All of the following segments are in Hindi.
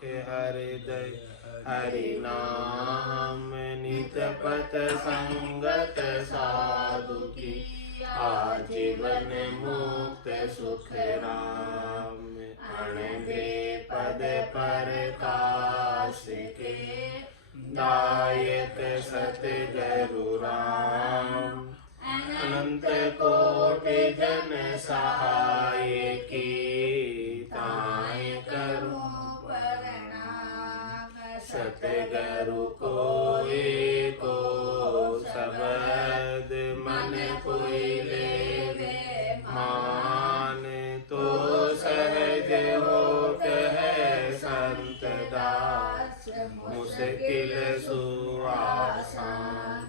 सुख हृदय हरि नाम नित पथ संगत साधु की आजीवन मुक्त सुख राम अणबे पद प्रकाश के दायक सतगुरु राम अनंत कोटि जन सहाय की ताय करूं प्रणाम सतगुरु को एको शब्द मन कोई लेवे मान तो सहज होत है संत दास मुश्किल सुआसान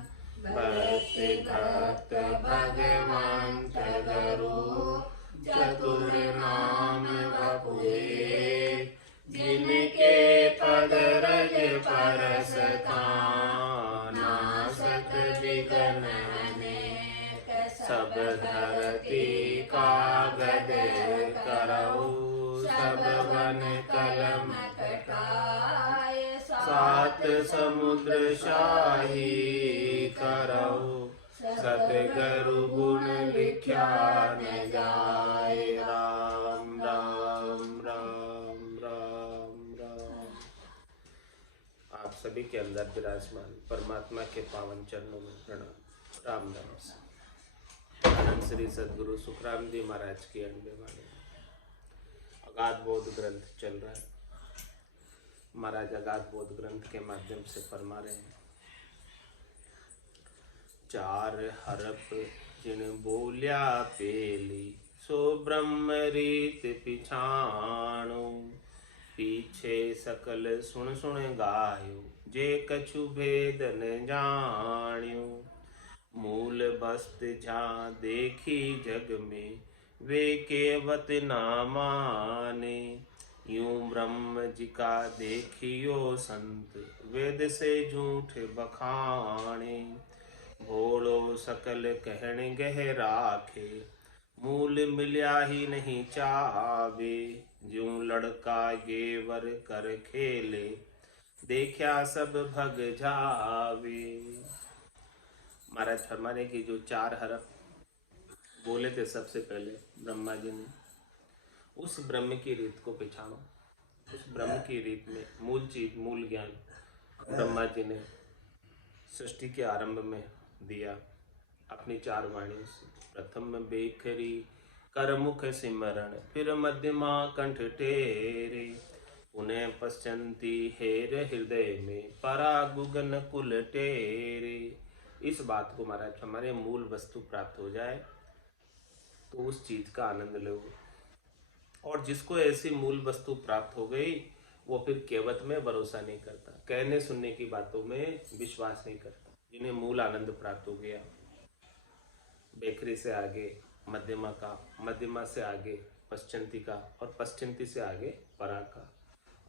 भक्ति भक्त भगवंत गुरु चतुर नाम बपुए जिनके पद रज परस नासत विघ्न अनेक सब धरती कागद करऊ सब वन कलम कटाय सात समुद्र शाही करऊ सतगुरु गुण लिख्या न जाए राम राम राम राम राम। आप सभी के अंदर विराजमान परमात्मा के पावन चरणों में प्रणाम। राम नाम से आनंद श्री सद्गुरु सुखराम जी महाराज की अंडे वाले अगाध बोध ग्रंथ चल रहा है। महाराज अगाध बोध ग्रंथ के माध्यम से फरमा रहे हैं, चार हरप जिन बोलिया पेली सो ब्रह्म रीत पिछाणु पीछे सकल सुन सुन गायो जे कछु भेद न जाण्यो मूल बस्त जा देखी जग में वे केवत ना माने यूं ब्रह्म जी का देखियो संत वेद से झूठ बखाने भोलो सकल कहण गह राखे मूल मिल्या ही नहीं चावे ज्यों लड़का गेवर कर खेले देखा सब भग जावे। महाराज फरमाने की जो चार हरफ बोले थे सबसे पहले ब्रह्मा जी ने, उस ब्रह्म की रीत को पहचानो। उस ब्रह्म की रीत में मूल चीज मूल ज्ञान ब्रह्मा जी ने सृष्टि के आरंभ में दिया अपनी चार वाणियों से। प्रथम बेखरी कर मुख सिमरण फिर मध्यमा कंठ टेरे उन्हें पश्चंती हेर हृदय में परा गुगन कुल टेरे। इस बात को महाराज हमारे मूल वस्तु प्राप्त हो जाए तो उस चीज का आनंद लो, और जिसको ऐसी मूल वस्तु प्राप्त हो गई वो फिर केवत में भरोसा नहीं करता, कहने सुनने की बातों में विश्वास नहीं करता। जिन्हें मूल आनंद प्राप्त हो गया, बेकरी से आगे मध्यमा का, मध्यमा से आगे पश्चंती का, और पश्चंती से आगे परा का,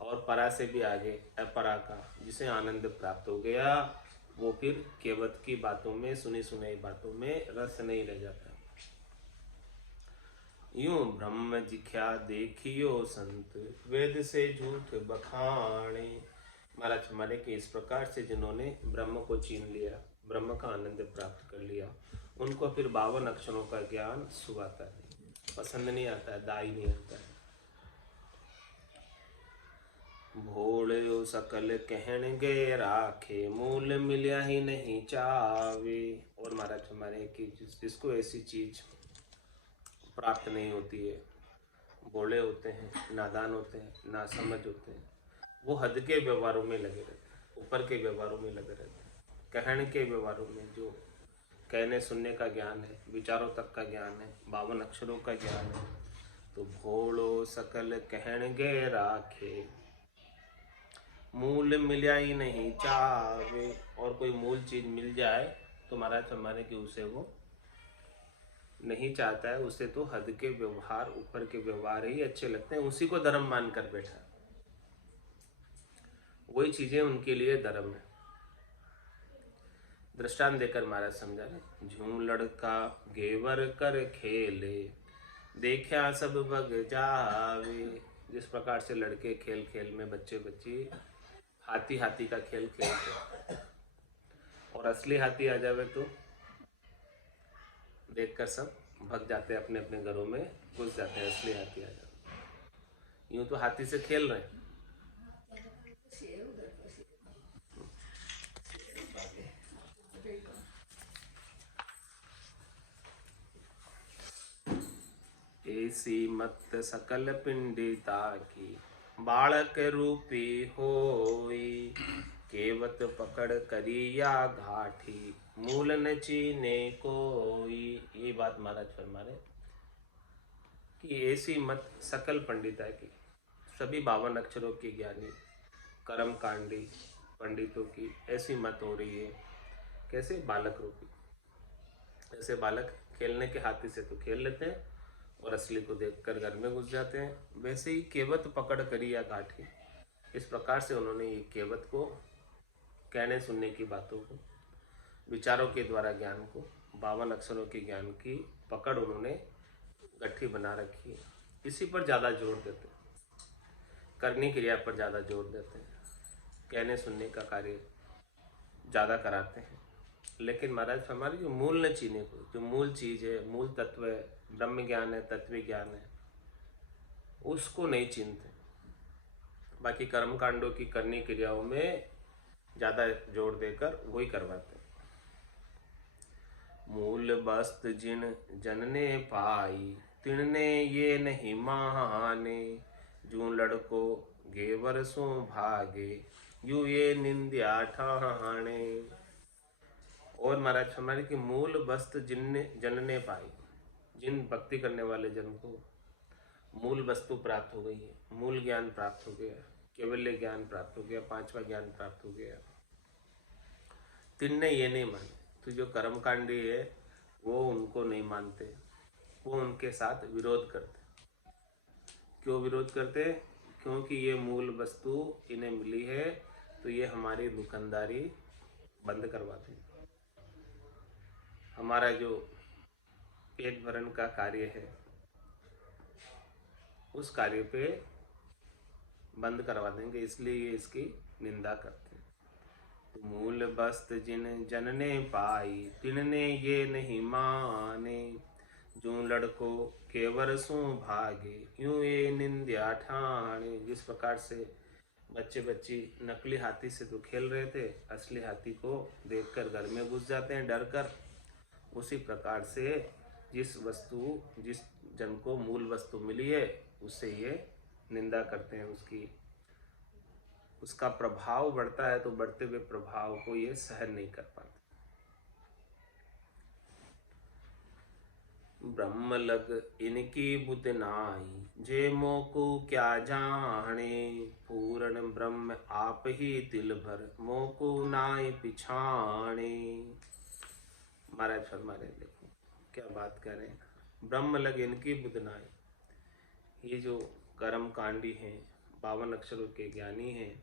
और परा से भी आगे अपरा का, जिसे आनंद प्राप्त हो गया वो फिर केवत की बातों में, सुनी सुनाई बातों में रस नहीं रह जाता। यूं ब्रह्म जिख्या देखियो संत वेद से झूठ बखाने। महाराज हमारे के इस प्रकार से जिन्होंने ब्रह्म को छीन लिया, ब्रह्म का आनंद प्राप्त कर लिया, उनको फिर 52 अक्षरों का ज्ञान सुहाता नहीं, पसंद नहीं आता है, दाई नहीं आता है। भोले सकल कहन गे राखे मूल मिल्या ही नहीं चावे। और महाराज हमारे की जिसको ऐसी चीज प्राप्त नहीं होती है, भोले होते हैं, नादान होते हैं, नासमझ होते हैं, वो हद के व्यवहारों में लगे रहते हैं, ऊपर के व्यवहारों में लगे रहते हैं, कहने के व्यवहारों में, जो कहने सुनने का ज्ञान है, विचारों तक का ज्ञान है, 52 अक्षरों का ज्ञान है। तो भोलो सकल कहन गे राखे मूल मिल्या ही नहीं चावे। और कोई मूल चीज मिल जाए तो महाराज हमारे कि उसे वो नहीं चाहता है, उसे तो हद के व्यवहार, ऊपर के व्यवहार ही अच्छे लगते हैं, उसी को धर्म मान कर बैठा, वही चीजें उनके लिए धर्म है। दृष्टांत देकर महाराज समझा रहे, झूम लड़का घेवर कर खेले देखा सब भग जावे। जिस प्रकार से लड़के खेल खेल में, बच्चे बच्ची हाथी हाथी का खेल खेलते, और असली हाथी आ जावे तो देखकर सब भग जाते, अपने अपने घरों में घुस जाते हैं। असली हाथी आ जावे, यूं तो हाथी से खेल रहे हैं। ऐसी मत सकल पिंडिता की, बालक रूपी होई, केवत पकड़ करिया घाटी, मूल न चीने कोई। ये बात महाराज फरमा रहे कि ऐसी मत सकल पंडिता की, सभी 52 अक्षरों की ज्ञानी कर्म कांडी पंडितों की ऐसी मत हो रही है। कैसे? बालक रूपी। ऐसे बालक खेलने के हाथी से तो खेल लेते हैं और असली को देखकर घर में घुस जाते हैं, वैसे ही केवत पकड़ करी या गाठी, इस प्रकार से उन्होंने ये केवत को, कहने सुनने की बातों को, विचारों के द्वारा ज्ञान को, 52 अक्षरों के ज्ञान की पकड़ उन्होंने गट्ठी बना रखी है। इसी पर ज़्यादा जोर देते हैं, करनी क्रिया पर ज़्यादा जोर देते हैं, कहने सुनने का कार्य ज़्यादा कराते हैं। लेकिन महाराज हमारी जो मूल न चीने को, जो मूल चीज़ है, मूल तत्व है, ब्रह्म ज्ञान है, तत्व ज्ञान है, उसको नहीं चिन्हते। बाकी कर्म कांडों की करनी क्रियाओं में ज़्यादा जोर देकर वही करवाते हैं। मूल वस्त जिन जनने पाई, तिनने ये नहीं माने, जूं लड़को घेवर सो भागे, यू ये निंद्या ठाणे। और महाराज हमारे की मूल वस्त जिनने जनने पाई, जिन भक्ति करने वाले जन को मूल वस्तु प्राप्त हो गई है, मूल ज्ञान प्राप्त हो गया, केवल्य ज्ञान प्राप्त हो गया, 5वां ज्ञान प्राप्त हो गया, तिनने ये नहीं माने। तो जो कर्मकांडी है वो उनको नहीं मानते, वो उनके साथ विरोध करते। क्यों विरोध करते? क्योंकि ये मूल वस्तु इन्हें मिली है तो ये हमारी दुकानदारी बंद करवाते हैं, हमारा जो पेट भरण का कार्य है उस कार्य पे बंद करवा देंगे, इसलिए ये इसकी निंदा करते हैं। तो मूल वस्त जिन जनने पाई, तिनने ये नहीं माने, जो लड़को केवर सो भागे, यूं ये निंद्या ठाणे। जिस प्रकार से बच्चे बच्ची नकली हाथी से तो खेल रहे थे, असली हाथी को देखकर घर में घुस जाते हैं डर कर, उसी प्रकार से जिस जन को मूल वस्तु मिली है उससे ये निंदा करते हैं, उसका प्रभाव बढ़ता है तो बढ़ते हुए प्रभाव को ये सहन नहीं कर पाते। ब्रह्म लग इनकी बुद्ध नाई, जे मोको क्या जाने, पूर्ण ब्रह्म आप ही दिल भर, मोको नाई पिछाणे। महाराज फरमा रहे, देखो क्या बात कर रहे हैं। ब्रह्म लग इनकी बुद्ध नाई, ये जो कर्म कांडी हैं, 52 अक्षरों के ज्ञानी हैं,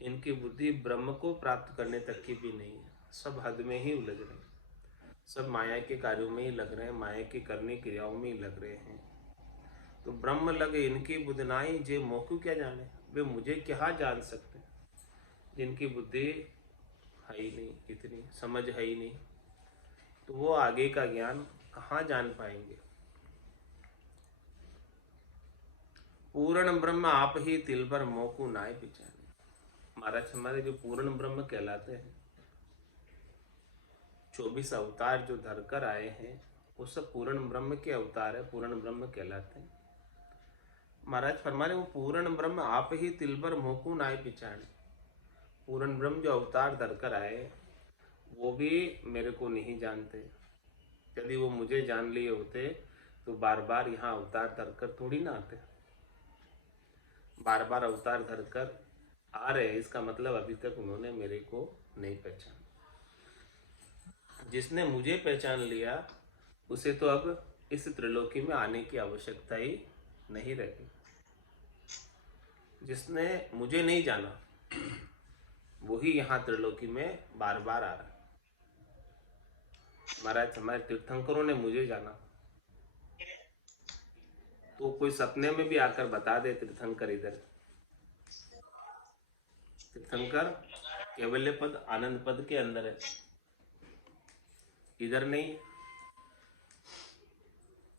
इनकी बुद्धि ब्रह्म को प्राप्त करने तक की भी नहीं है, सब हद में ही उलझ रहे हैं, सब माया के कार्यों में ही लग रहे हैं, माया की करनी क्रियाओं में ही लग रहे हैं। तो ब्रह्म लग इनकी बुधनाई, जे मोकू क्या जाने, वे मुझे क्या जान सकते हैं, जिनकी बुद्धि है ही नहीं, इतनी समझ है ही नहीं, तो वो आगे का ज्ञान कहाँ जान पाएंगे। पूर्ण ब्रह्म आप ही तिल पर मोकू नाय पिछाने। महाराज हमारे जो पूर्ण ब्रह्म कहलाते हैं, 24 अवतार जो धरकर आए हैं वो सब पूर्ण ब्रह्म के अवतार है, पूर्ण ब्रह्म कहलाते हैं। महाराज फरमाने वो पूर्ण ब्रह्म आप ही तिल पर मोकू नाय पिछाने। पूर्ण ब्रह्म जो अवतार धरकर आए वो भी मेरे को नहीं जानते, यदि वो मुझे जान लिए होते तो बार बार यहाँ अवतार धरकर थोड़ी ना आते। बार बार अवतार धरकर आ रहे, इसका मतलब अभी तक उन्होंने मेरे को नहीं पहचाना। जिसने मुझे पहचान लिया उसे तो अब इस त्रिलोकी में आने की आवश्यकता ही नहीं रहती। जिसने मुझे नहीं जाना वही यहाँ त्रिलोकी में बार बार आ रहा है। महाराज हमारे तीर्थंकरों ने मुझे जाना तो कोई सपने में भी आकर बता दे तीर्थंकर इधर, तीर्थंकर कैवल्य पद आनंद पद के अंदर है, इधर नहीं।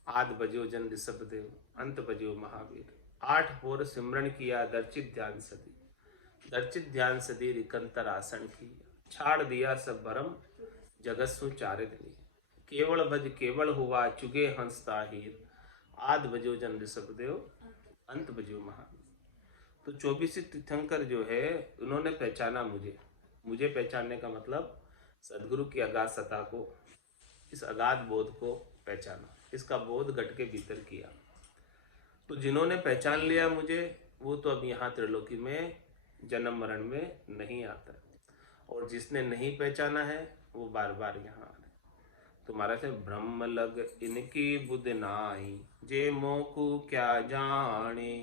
आद बजो जन ऋषभ देव, अंत बजो महावीर, 8 होर सिमरन किया दर्चित ध्यान सदी, दर्चित ध्यान सदी रिकंतर आसन की, छाड़ दिया सब भरम जगत सु चारित ली, केवल भज केवल हुआ चुगे हंस ताहिर, आद बजो जन ऋषभ देव, अंत बजो महावीर। तो 24 तीर्थंकर जो है उन्होंने पहचाना मुझे, मुझे पहचानने का मतलब सदगुरु की अगाध सत्ता को, इस अगाध बोध को पहचाना, इसका बोध घट के भीतर किया। तो जिन्होंने पहचान लिया मुझे वो तो अब यहाँ त्रिलोकी में जन्म मरण में नहीं आता, और जिसने नहीं पहचाना है वो बार बार यहाँ आ रहे। तो महाराज है ब्रह्म लग इनकी बुध नाई, जे मोकु क्या जाने,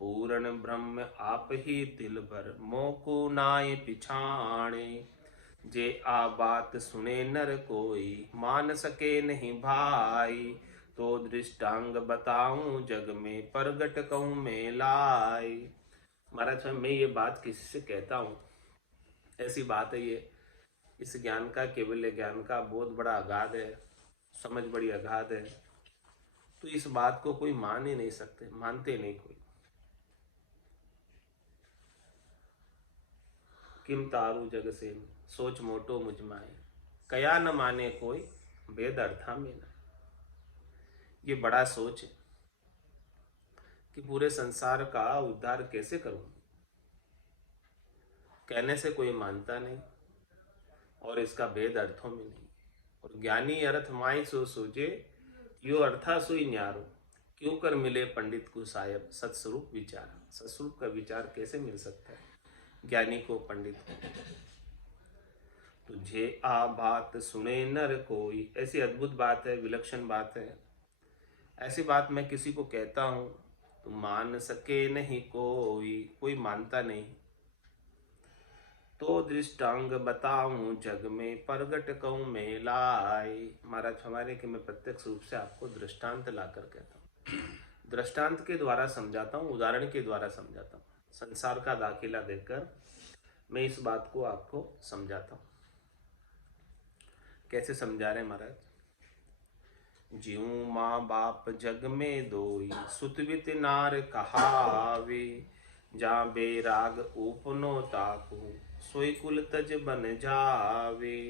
पूर्ण ब्रह्म आप ही दिल भर, मोकु नाय पिछाणे, जे आ बात सुने नर कोई, मान सके नहीं भाई, तो दृष्टांग बताऊं जग में, प्रगट कहूं मैं लाई। महाराज मैं ये बात किसी से कहता हूँ, ऐसी बात है ये, इस ज्ञान का, केवल ज्ञान का बोध बड़ा अगाध है, समझ बड़ी अगाध है, तो इस बात को कोई मान ही नहीं सकते, मानते नहीं कोई। किम तारू जग से सोच मोटो मुझ माए, कया न माने कोई वेद अर्था में न। ये बड़ा सोच है कि पूरे संसार का उद्धार कैसे करूं, कहने से कोई मानता नहीं, और इसका भेद अर्थों में नहीं। और ज्ञानी अर्थ माई सो सोचे, यो अर्था सुई न्यारो, क्यों कर मिले पंडित को साहेब सत्स्वरूप विचार। सत्स्वरूप का विचार कैसे मिल सकता है ज्ञानी को, पंडित को। तुझे आ बात सुने नर कोई, ऐसी अद्भुत बात है, विलक्षण बात है, ऐसी बात मैं किसी को कहता हूं तो मान सके नहीं कोई, कोई मानता नहीं। तो दृष्टांग बताऊं जग में, प्रगट कहूं मैं लाई। महाराज हमारे कि मैं प्रत्यक्ष रूप से आपको दृष्टांत लाकर कहता हूँ, दृष्टांत के द्वारा समझाता हूँ, उदाहरण के द्वारा समझाता हूँ, संसार का दाखिला देकर मैं इस बात को आपको समझाता हूँ। कैसे समझा रहे महाराज? ज्यों माँ बाप जग में दोई, सुतवित नार कहावे, जा बेराग उपनो ताकू, सोई कुल तज बन जावे।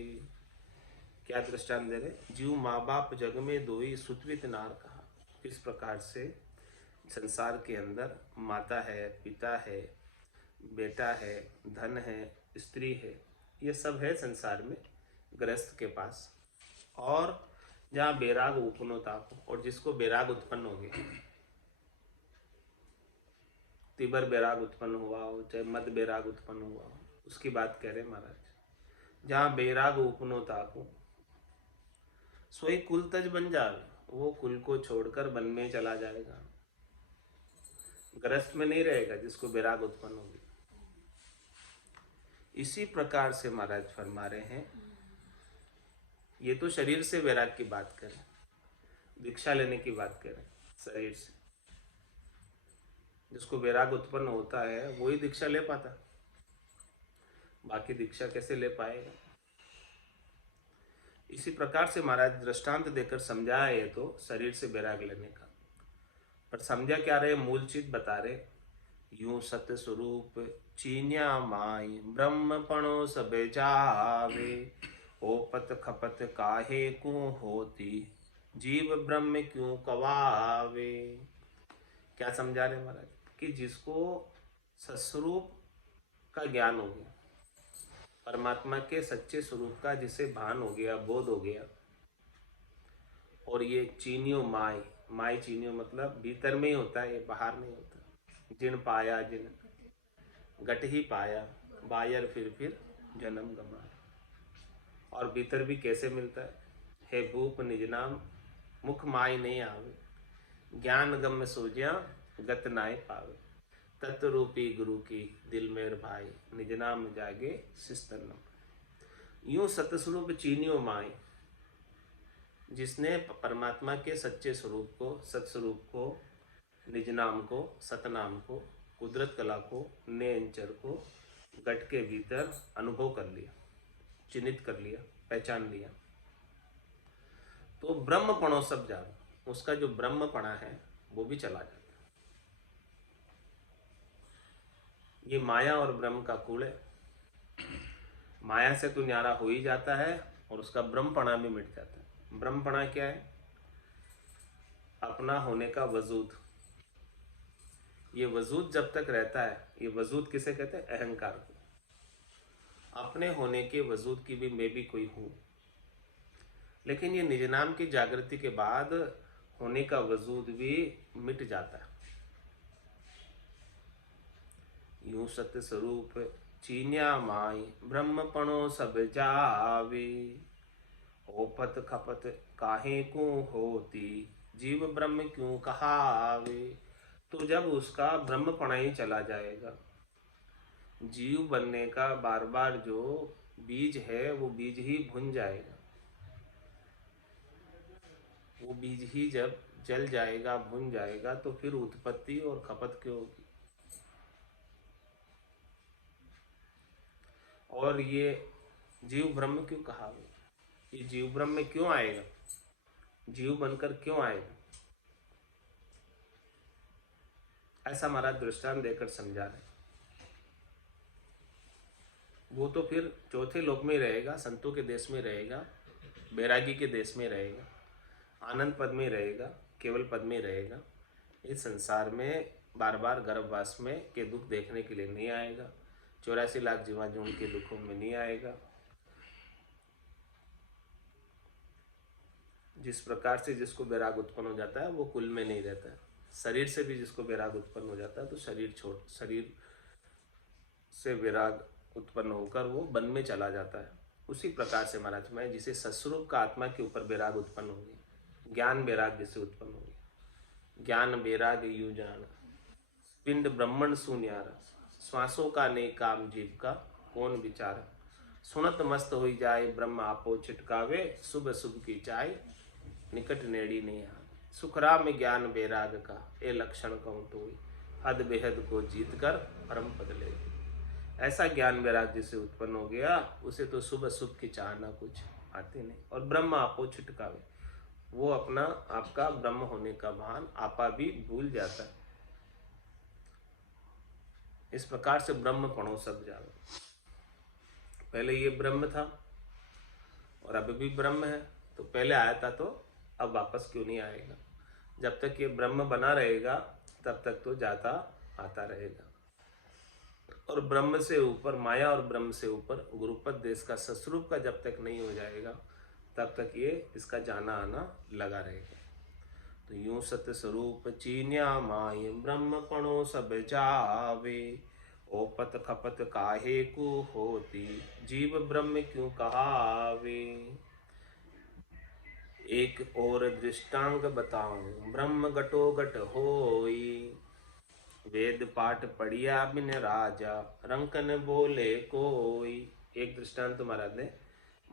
क्या दृष्टांत दे रहे? जीव माँ बाप जग में दोई, सुतवित नार कहा। इस प्रकार से संसार के अंदर माता है, पिता है, बेटा है, धन है, स्त्री है, ये सब है संसार में गृहस्थ के पास। और जहाँ बेराग उपनो ताकू, और जिसको बेराग उत्पन्न हो गया, तिबर बेराग उत्पन्न हुआ हो, चाहे मद बेराग उत्पन्न हुआ हो, उसकी बात कह रहे महाराज। जहाँ बेराग उपनो ताकू, सोई कुल तज बन जावे, वो कुल को छोड़कर वन में चला जाएगा, गृहस्थ में नहीं रहेगा जिसको बेराग उत्पन्न होगी। इसी प्रकार से महाराज फरमा रहे हैं, ये तो शरीर से वैराग की बात करें, दीक्षा लेने की बात करें, शरीर से जिसको वैराग उत्पन्न होता है वही दीक्षा ले पाता, बाकी दीक्षा कैसे ले पाएगा। इसी प्रकार से महाराज दृष्टांत देकर समझाया है तो शरीर से वैराग लेने का, पर समझा क्या रहे, मूल चीज बता रहे। यूं सत्य स्वरूप चीन्या माई, ब्रह्म पणो सब जावे, ओपत खपत काहे को होती, जीव ब्रह्म क्यों कवावे। क्या समझा रहे महाराज? कि जिसको सस्वरूप का ज्ञान हो गया, परमात्मा के सच्चे स्वरूप का जिसे भान हो गया, बोध हो गया, और ये चीनियो माय, माय चीनियो मतलब भीतर में ही होता है, ये बाहर नहीं होता। जिन पाया जिन गट ही पाया, बायर फिर जन्म गमा। और भीतर भी कैसे मिलता है? हे भूप निज नाम मुख माय नहीं आवे, ज्ञान गम सोजिया गत नाय पावे, तत्व रूपी गुरु की दिल मेर भाई, निज नाम जागे सिस्तन नम। यूं सतस्वरूप चीनियो माय, जिसने परमात्मा के सच्चे स्वरूप को, सत्स्वरूप को निज नाम को, सतनाम को, कुदरत कला को, नेंचर को घट के भीतर अनुभव कर लिया, चिन्हित कर लिया, पहचान लिया, तो ब्रह्मपणो सब जाग, उसका जो ब्रह्मपणा है वो भी चला जाता है। ये माया और ब्रह्म का कूड़ है। माया से तो न्यारा हो ही जाता है और उसका ब्रह्मपणा भी मिट जाता है। ब्रह्मपणा क्या है? अपना होने का वजूद। ये वजूद जब तक रहता है, ये वजूद किसे कहते हैं? अहंकार को। अपने होने के वजूद की भी मैं भी कोई हूं। लेकिन ये निज नाम की जागृति के बाद होने का वजूद भी मिट जाता है। यूं सत्य स्वरूप चीन्या माई ब्रह्मपणो सब जावे, ओपत खपत काहे को होती, जीव ब्रह्म क्यों कहावे। तो जब उसका ब्रह्मपणा ही चला जाएगा, जीव बनने का बार बार जो बीज है वो बीज ही भुन जाएगा। वो बीज ही जब जल जाएगा, भुन जाएगा, तो फिर उत्पत्ति और खपत क्यों होगी? और ये जीव ब्रह्म क्यों कहावे? ये जीव ब्रह्म में क्यों आएगा? जीव बनकर क्यों आएगा? ऐसा हमारा दृष्टांत देकर समझा रहे। वो तो फिर चौथे लोक में रहेगा, संतों के देश में रहेगा, बैरागी के देश में रहेगा, आनंद पद में रहेगा, केवल पद में रहेगा। इस संसार में बार बार गर्भवास में के दुख देखने के लिए नहीं आएगा, 84 लाख जीवाणु के दुखों में नहीं आएगा। जिस प्रकार से जिसको वैराग उत्पन्न हो जाता है वो कुल में नहीं रहता है। शरीर से भी जिसको वैराग उत्पन्न हो जाता है तो शरीर से वैराग उत्पन्न होकर वो वन में चला जाता है। उसी प्रकार से महाराज में जिसे सस्वरूप का आत्मा के ऊपर वैराग उत्पन्न हो गया, ज्ञान वैराग जिसे उत्पन्न हो गया, ज्ञान वैराग यू जान, पिंड ब्रह्मण सुन्यारा, श्वासों का ने काम जीव का कौन विचार, सुनत मस्त हो जाए ब्रह्म आपो छिटकावे, शुभ शुभ की चाय निकट नेड़ी नहीं आ, सुखराम ज्ञान वैराग का ए लक्षण कहूँ तो हद बेहद को जीत कर परम पद ले। ऐसा ज्ञान वैराग जिसे उत्पन्न हो गया उसे तो शुभ शुभ की चाहना कुछ आती नहीं। और ब्रह्म आपो छिटकावे, वो अपना आपका ब्रह्म होने का भान आपा भी भूल जाता है। इस प्रकार से ब्रह्म पणो सब जावे। पहले ये ब्रह्म था और अब भी ब्रह्म है, तो पहले आया था तो अब वापस क्यों नहीं आएगा? जब तक ये ब्रह्म बना रहेगा तब तक तो जाता आता रहेगा। और ब्रह्म से ऊपर, माया और ब्रह्म से ऊपर गुरुपद देश का सस्वरूप का जब तक नहीं हो जाएगा तब तक ये इसका जाना आना लगा रहेगा। तो यूं सत्य स्वरूप चीन्या माय ब्रह्मपणो सब जावे, ओपत खपत काहे को होती, जीव ब्रह्म क्यों कहावे। एक और दृष्टांग बताऊं, ब्रह्म घटो घट होई, वेद पाठ पढ़िया बिन राजा, रंकन बोले कोई। एक दृष्टांत तो महाराज ने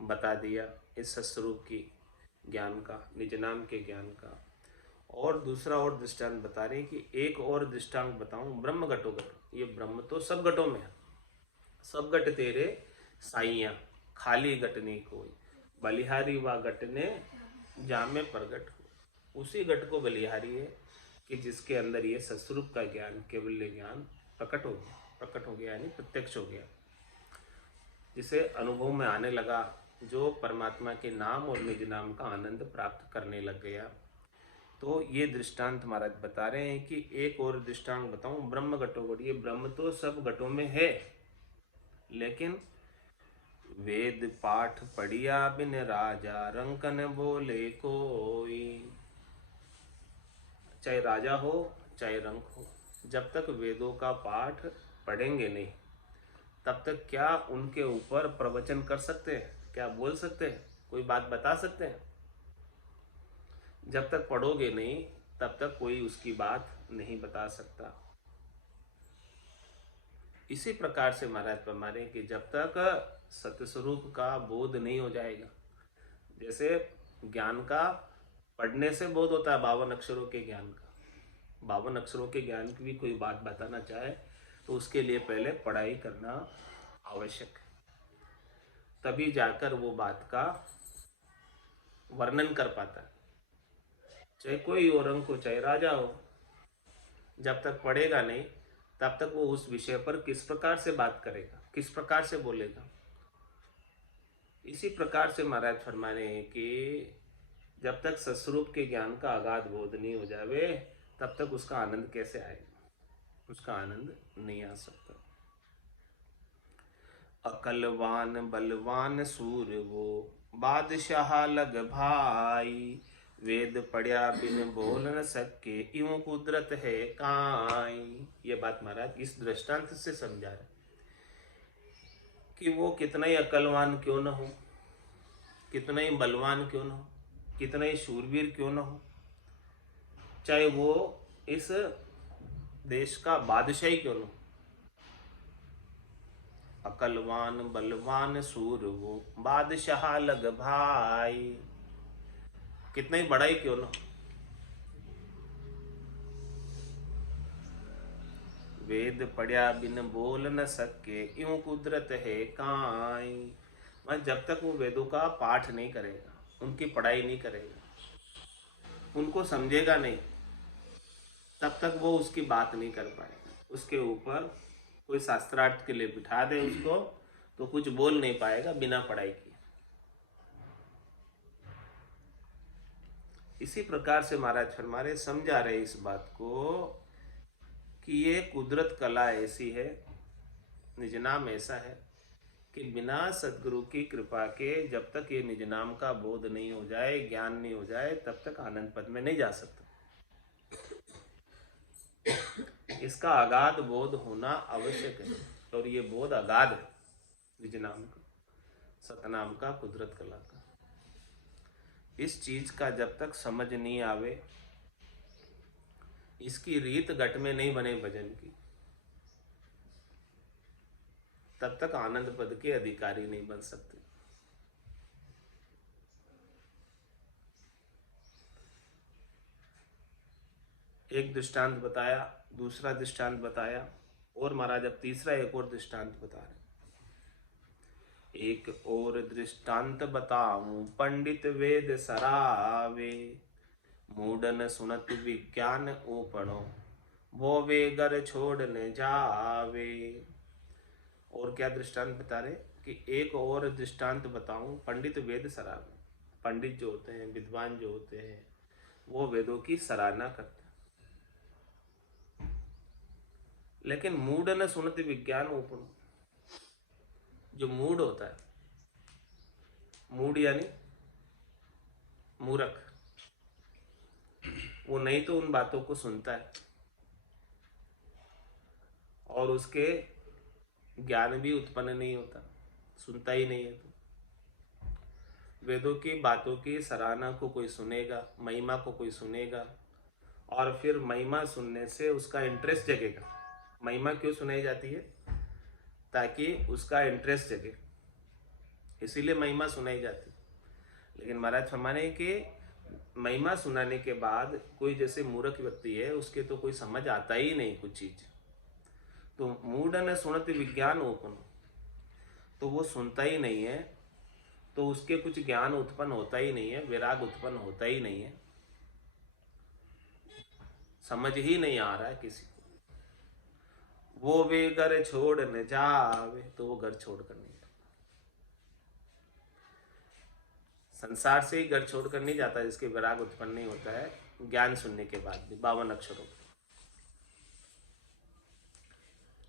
बता दिया इस सस्वरूप की ज्ञान का, निज नाम के ज्ञान का। और दूसरा और दृष्टांत बता रहे हैं कि एक और दृष्टांत बताऊं, ब्रह्म घटो घट, ये ब्रह्म तो सब घटों में है, सब घट तेरे साइया, खाली घट नहीं कोई, बलिहारी व घट ने जामे प्रगट हो। उसी घट को बलिहारी है कि जिसके अंदर ये सस्वरूप का ज्ञान, केवल्य ज्ञान प्रकट हो गया यानी प्रत्यक्ष हो गया, जिसे अनुभव में आने लगा, जो परमात्मा के नाम और निज नाम का आनंद प्राप्त करने लग गया। तो ये दृष्टांत महाराज बता रहे हैं कि एक और दृष्टांत बताऊं, ब्रह्म घटो घट, ये ब्रह्म तो सब घटों में है, लेकिन वेद पाठ पढ़िया बिन राजा, रंकन बोले कोई। चाहे राजा हो चाहे रंक हो, जब तक वेदों का पाठ पढ़ेंगे नहीं तब तक क्या उनके ऊपर प्रवचन कर सकते हैं? क्या बोल सकते हैं? कोई बात बता सकते हैं? जब तक पढ़ोगे नहीं तब तक कोई उसकी बात नहीं बता सकता। इसी प्रकार से महाराज फरमाते हैं कि जब तक सत्यस्वरूप का बोध नहीं हो जाएगा, जैसे ज्ञान का पढ़ने से बोध होता है, 52 अक्षरों के ज्ञान का, 52 अक्षरों के ज्ञान की भी कोई बात बताना चाहे तो उसके लिए पहले पढ़ाई करना आवश्यक है, तभी जाकर वो बात का वर्णन कर पाता है। चाहे कोई और अंक हो, चाहे राजा हो, जब तक पढ़ेगा नहीं तब तक वो उस विषय पर किस प्रकार से बात करेगा, किस प्रकार से बोलेगा। इसी प्रकार से महाराज फरमा रहे हैं कि जब तक सस्वरूप के ज्ञान का अगाध बोध नहीं हो जावे तब तक उसका आनंद कैसे आएगा, उसका आनंद नहीं आ सकता। अकलवान बलवान सूर वो बादशाह लग भाई, वेद पढ़िया बिन बोल न सके यूं कुदरत है काई। ये बात महाराज इस दृष्टांत से समझा रहे कि वो कितना ही अकलवान क्यों न हो, कितना ही बलवान क्यों न हो, कितना ही शूरवीर क्यों न हो, चाहे वो इस देश का बादशाही क्यों न हो, अकलवान बलवान सूर वो बादशाह लग भाई, कितना ही बड़ा ही क्यों न हो, वेद पढ़िया बिन बोल न सके यूं कुदरत है काई। मैं जब तक वो वेदों का पाठ नहीं करेगा, उनकी पढ़ाई नहीं करेगा, उनको समझेगा नहीं, तब तक वो उसकी बात नहीं कर पाएगा। उसके ऊपर कोई शास्त्रार्थ के लिए बिठा दे उसको तो कुछ बोल नहीं पाएगा बिना पढ़ाई किए। इसी प्रकार से महाराज फरमा रहे, समझा रहे इस बात को कि ये कुदरत कला ऐसी है, निज नाम ऐसा है कि बिना सदगुरु की कृपा के जब तक ये निज नाम का बोध नहीं हो जाए, ज्ञान नहीं हो जाए, तब तक आनंद पद में नहीं जा सकता। इसका अगाध बोध होना आवश्यक है, और ये बोध अगाध है निज नाम का, सतनाम का, कुदरत कला का। इस चीज का जब तक समझ नहीं आवे, इसकी रीत घट में नहीं बने भजन की, तब तक आनंद पद के अधिकारी नहीं बन सकते। एक दृष्टांत बताया, दूसरा दृष्टांत बताया, और महाराज अब तीसरा एक और दृष्टांत बता रहे। एक और दृष्टांत बताऊं पंडित वेद सरावे, मूडन सुनत विज्ञान ओपणो, वो वे घर छोड़ने जावे। और क्या दृष्टांत बता रहे कि एक और दृष्टांत बताऊं, पंडित वेद सरावे। पंडित जो होते हैं, विद्वान जो होते हैं, वो वेदों की सराहना करते हैं, लेकिन मूड न सुनत विज्ञान ओपन। जो मूड होता है, मूड यानी मूर्ख, वो नहीं तो उन बातों को सुनता है और उसके ज्ञान भी उत्पन्न नहीं होता, सुनता ही नहीं है। तो वेदों की बातों की सराहना को कोई सुनेगा, महिमा को कोई सुनेगा, और फिर महिमा सुनने से उसका इंटरेस्ट जगेगा। महिमा क्यों सुनाई जाती है? ताकि उसका इंटरेस्ट जगे, इसीलिए महिमा सुनाई जाती। लेकिन महाराज फरमाने कि महिमा सुनाने के बाद कोई जैसे मूर्ख व्यक्ति है, उसके तो कोई समझ आता ही नहीं कुछ चीज, तो मूढ़ न सुनत विज्ञान ओपन, तो वो सुनता ही नहीं है, तो उसके कुछ ज्ञान उत्पन्न होता ही नहीं है, विराग उत्पन्न होता ही नहीं है, समझ ही नहीं आ रहा है किसी को। वो वे घर छोड़ न जावे, तो वो घर छोड़कर नहीं जाता, संसार से ही घर छोड़कर नहीं जाता जिसके विराग उत्पन्न नहीं होता है ज्ञान सुनने के बाद भी 52 अक्षरों।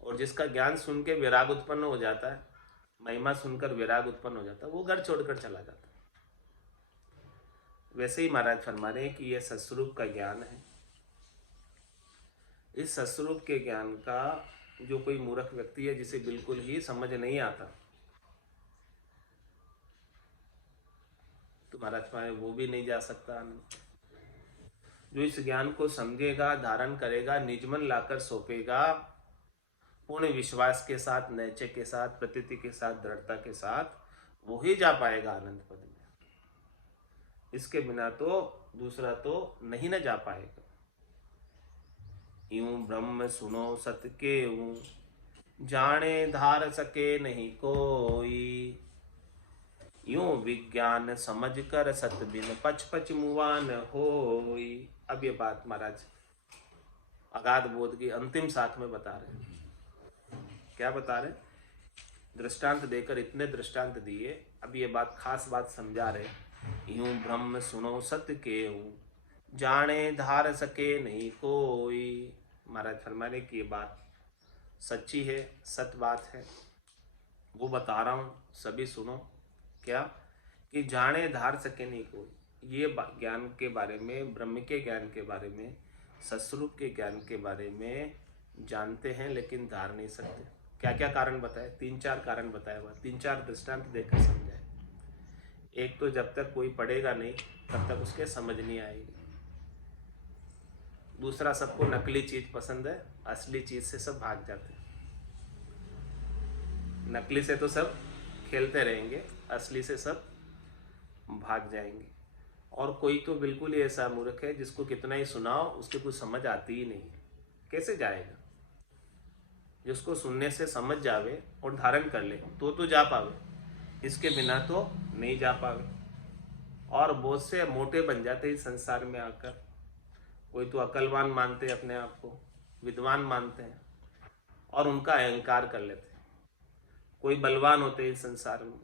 और जिसका ज्ञान सुन के विराग उत्पन्न हो जाता है, महिमा सुनकर विराग उत्पन्न हो जाता है, वो घर छोड़कर चला जाता है। वैसे ही महाराज फरमा रहे हैं कि यह सस्वरूप का ज्ञान है। इस सस्वरूप के ज्ञान का जो कोई मूर्ख व्यक्ति है, जिसे बिल्कुल ही समझ नहीं आता, तो महाराज फरमाए वो भी नहीं जा सकता आनंद। जो इस ज्ञान को समझेगा, धारण करेगा, निजमन लाकर सौंपेगा, पूर्ण विश्वास के साथ, नैचे के साथ, प्रतीति के साथ, दृढ़ता के साथ, वो ही जा पाएगा आनंद पद में। इसके बिना तो दूसरा तो नहीं न जा पाएगा। यूं ब्रह्म सुनो सत केऊ, जाने धार सके नहीं कोई। यूं विज्ञान समझ कर सत बिन पच पच मुआ न होई। अब ये बात महाराज अगाध बोध की अंतिम साख में बता रहे हैं। क्या बता रहे? दृष्टांत देकर इतने दृष्टांत दिए, अब ये बात खास बात समझा रहे। यूं ब्रह्म सुनो सत्य केऊ, जाने धार सके नहीं कोई। महाराज फरमाने की ये बात सच्ची है, सत्य बात है, वो बता रहा हूँ, सभी सुनो। क्या? कि जाने धार सके नहीं कोई। ये ज्ञान के बारे में, ब्रह्म के ज्ञान के बारे में, सस्वरूप के ज्ञान के बारे में जानते हैं लेकिन धार नहीं सकते। क्या क्या कारण बताए? 3-4 कारण बताए हुआ, 3-4 दृष्टांत देकर समझाए। एक तो जब तक कोई पढ़ेगा नहीं तब तक उसके समझ नहीं आएगी। दूसरा, सबको नकली चीज पसंद है, असली चीज से सब भाग जाते हैं। नकली से तो सब खेलते रहेंगे, असली से सब भाग जाएंगे। और कोई तो बिल्कुल ही ऐसा मूर्ख है जिसको कितना ही सुनाओ उसके कुछ समझ आती ही नहीं। कैसे जाएगा? जिसको सुनने से समझ जावे और धारण कर ले तो जा पावे, इसके बिना तो नहीं जा पावे। और बहुत से मोटे बन जाते इस संसार में आकर। कोई तो अकलवान मानते हैं अपने आप को, विद्वान मानते हैं और उनका अहंकार कर लेते हैं। कोई बलवान होते हैं इस संसार में,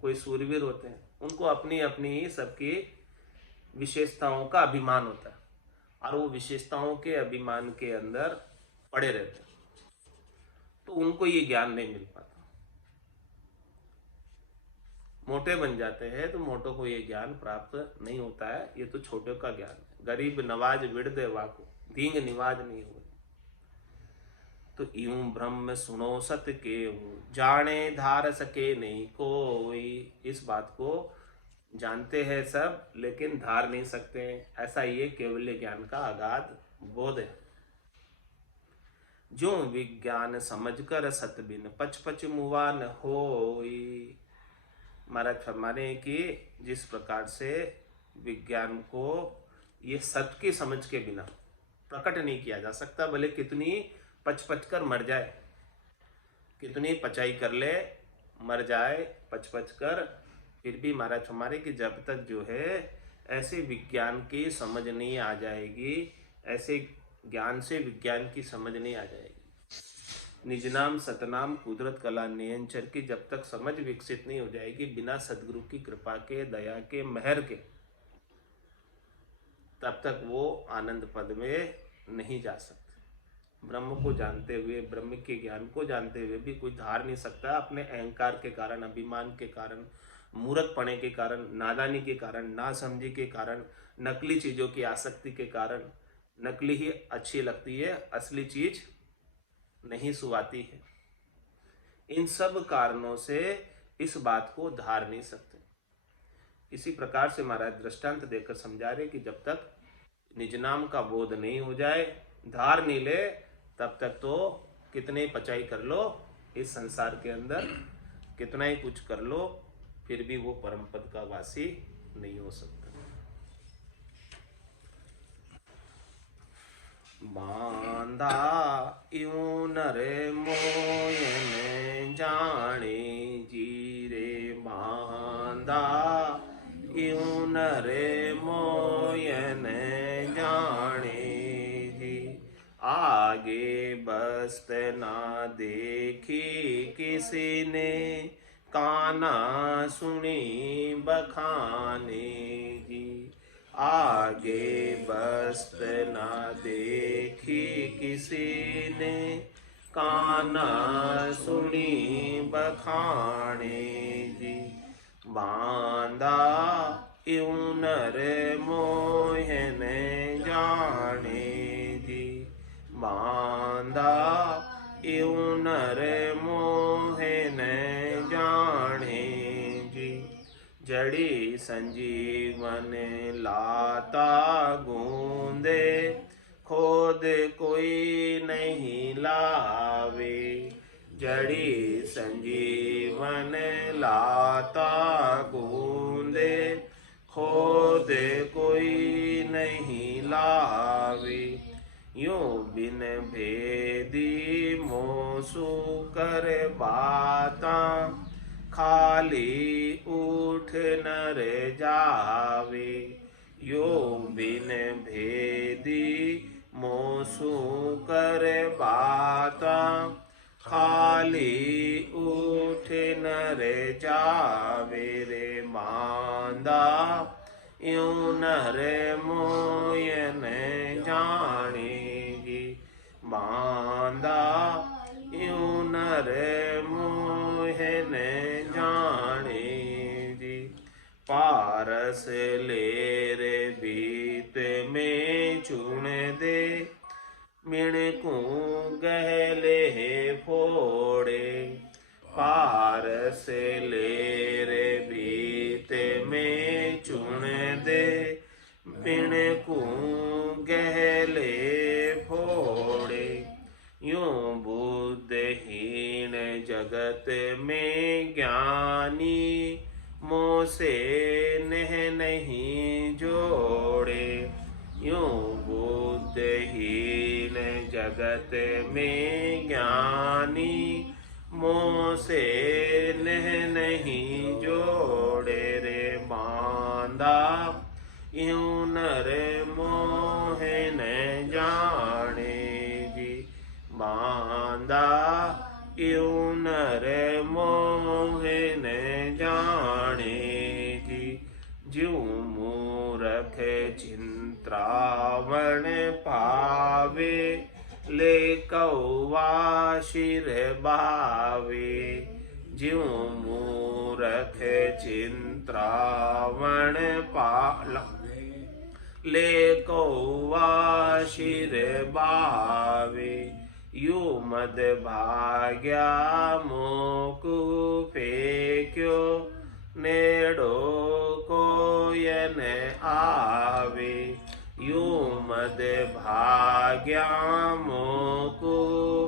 कोई सूरवीर होते हैं, उनको अपनी अपनी ही सबकी विशेषताओं का अभिमान होता है और वो विशेषताओं के अभिमान के अंदर पड़े रहते हैं, तो उनको ये ज्ञान नहीं मिल पाता। मोटे बन जाते हैं तो मोटों को ये ज्ञान प्राप्त नहीं होता है। ये तो छोटे का ज्ञान है। गरीब नवाज विड़ दे वाको, दींग निवाज नहीं हुए। तो यूं ब्रह्म सुनो सत केऊ, जाने धार सके नहीं कोई। इस बात को जानते हैं सब लेकिन धार नहीं सकते। ऐसा ये केवल ज्ञान का अगाध बोध है। जो विज्ञान समझ कर सत बिन पच पच मुआ न होई। महाराज फरमाने कि जिस प्रकार से विज्ञान को ये सत्य की समझ के बिना प्रकट नहीं किया जा सकता, भले कितनी पच पच कर मर जाए, कितनी पचाई कर ले मर जाए पच पच कर, फिर भी महाराज हमारे कि जब तक जो है ऐसे विज्ञान की समझ नहीं आ जाएगी, ऐसे ज्ञान से विज्ञान की समझ नहीं आ जाएगी। निजनाम सतनाम कुदरत कला नियंचर की जब तक समझ विकसित नहीं हो जाएगी बिना सदगुरु की कृपा के, दया के, मेहर के, तब तक वो आनंद पद में नहीं जा सकते। ब्रह्म को जानते हुए, ब्रह्म के ज्ञान को जानते हुए भी कोई धार नहीं सकता। अपने अहंकार के कारण, अभिमान के कारण, मूर्खपणे के कारण, नादानी के कारण, नासमझी के कारण, नकली चीजों की आसक्ति के कारण, नकली ही अच्छी लगती है, असली चीज नहीं सुहाती है। इन सब कारणों से इस बात को धार नहीं सकते। इसी प्रकार से महाराज दृष्टांत देकर समझा रहे कि जब तक निज नाम का बोध नहीं हो जाए, धार नहीं ले, तब तक तो कितने पचाई कर लो इस संसार के अंदर, कितना ही कुछ कर लो, फिर भी वो परम पद का वासी नहीं हो सकता। बांधा यूं नरे मोयने जाने जी रे, बांधा यूं नरे मोयने जाने जी। आगे बस्त ना देखी किसी ने, काना सुनी बखाने जी। आगे बस्त ना देखी किसी ने, काना सुनी बखाने जी। बांधा यूं नर मोहने जाने जी, बांधा यूं नर मोहने जाने जी। जड़ी संजीवन लाता गूंदे, खोद कोई नहीं लावे। जड़ी संजीवन लाता गूंदे, खोद कोई नहीं लावे। यूं बिन भेदी मोसु कर बाता खाली उठ नर जावे। यो बिन भेदी मोसु कर बाता खाली उठ नर जावे। रे मांदा यूं नर मोयन जानेगी। मांदा यूं नर मोहन जानेगी। पारस लेर बीत में चुन दे मिणकू गहले फोड़े। पारस लेर बीत में चुन दे मिणकू गहले फोड़े। यूं बुद्धहीन जगत में ज्ञानी मोसे नेह नहीं जोड़े। यूं बुद्धहीन जगत में ज्ञानी मोसे नेह नहीं जोड़े। रे मांदा यूं नर मोह न जानेगी। मांदा यूं नर मोह न जानेगी। ज्यों मूरख चिंत्रावण पावे ले कौवा शिर बावे। ज्यों मूरख चिंत्रावण पावे ले कौवा शिर बावे। यू मद भाग्या मोकु फेंक्यो नेड़ो कोयन आवे। यू मद भाग्या मोकु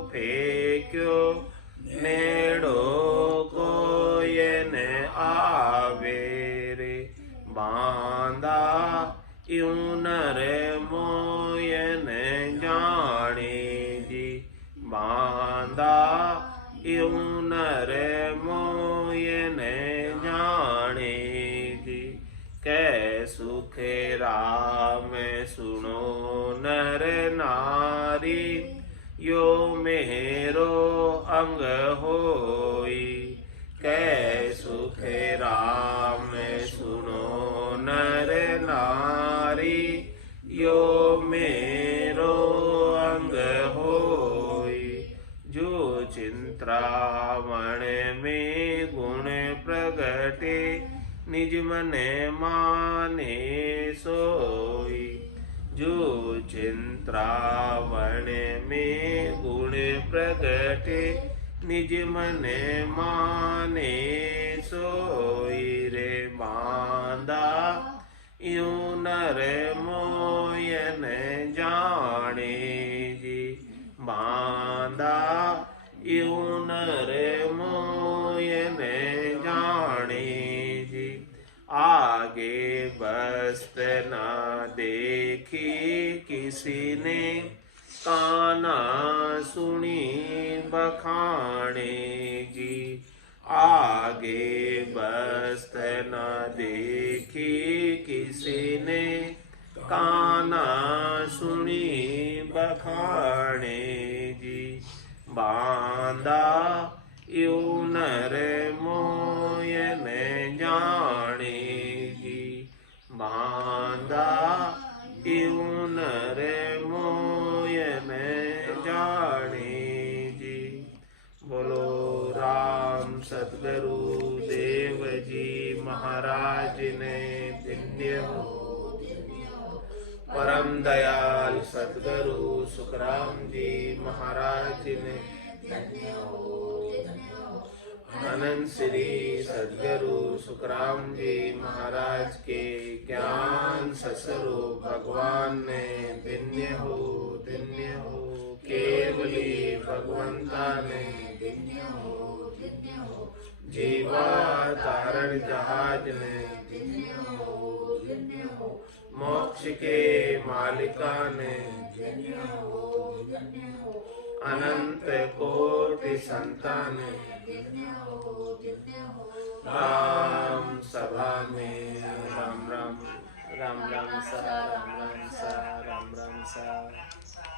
फेंक्यो नेड़ो कोयन आवे। रे बांदा यूं नर मोयन जानेगी। बांदा यूं नर मोयन जानेगी। कै सुख राम सुनो नर नारी यो मेरो अंग होई। कै सुख राम सुनो नर नारी यो मेरो अंग होई। जो चिंत्रावण में गुण प्रगटे निज मन माने सोई। जो चिंत्रावण में गुण प्रगटे निज मन माने सोई। रे बांदा यूं नर मोयन जानेगी। बांदा यूं नर मोयन जानेगी। आगे बस्त न देखी किसी ने काना सुनी बखानेगी। आगे बस्त न देखी किसी ने काना सुनी बखानेगी। बांदा यूं नर मोयन जानेगी। बांदा यूं नर मोयन जानेगी। बोलो राम सतगुरु देव जी महाराज ने धन्य हो। परम दयाल सतगुरु सुखराम जी महाराज ने धन्य हो। अनंत श्री सद्गुरु सुखराम जी महाराज के ज्ञान सस्वरूप भगवान ने धन्य हो धन्य हो। केवली भगवंता ने धन्य हो जीवा तारण जहाज ने धन्य हो। मोक्ष के मालिका ने अनंत कोटि संतान राम सभा में राम राम राम राम सा राम राम सा राम राम सा।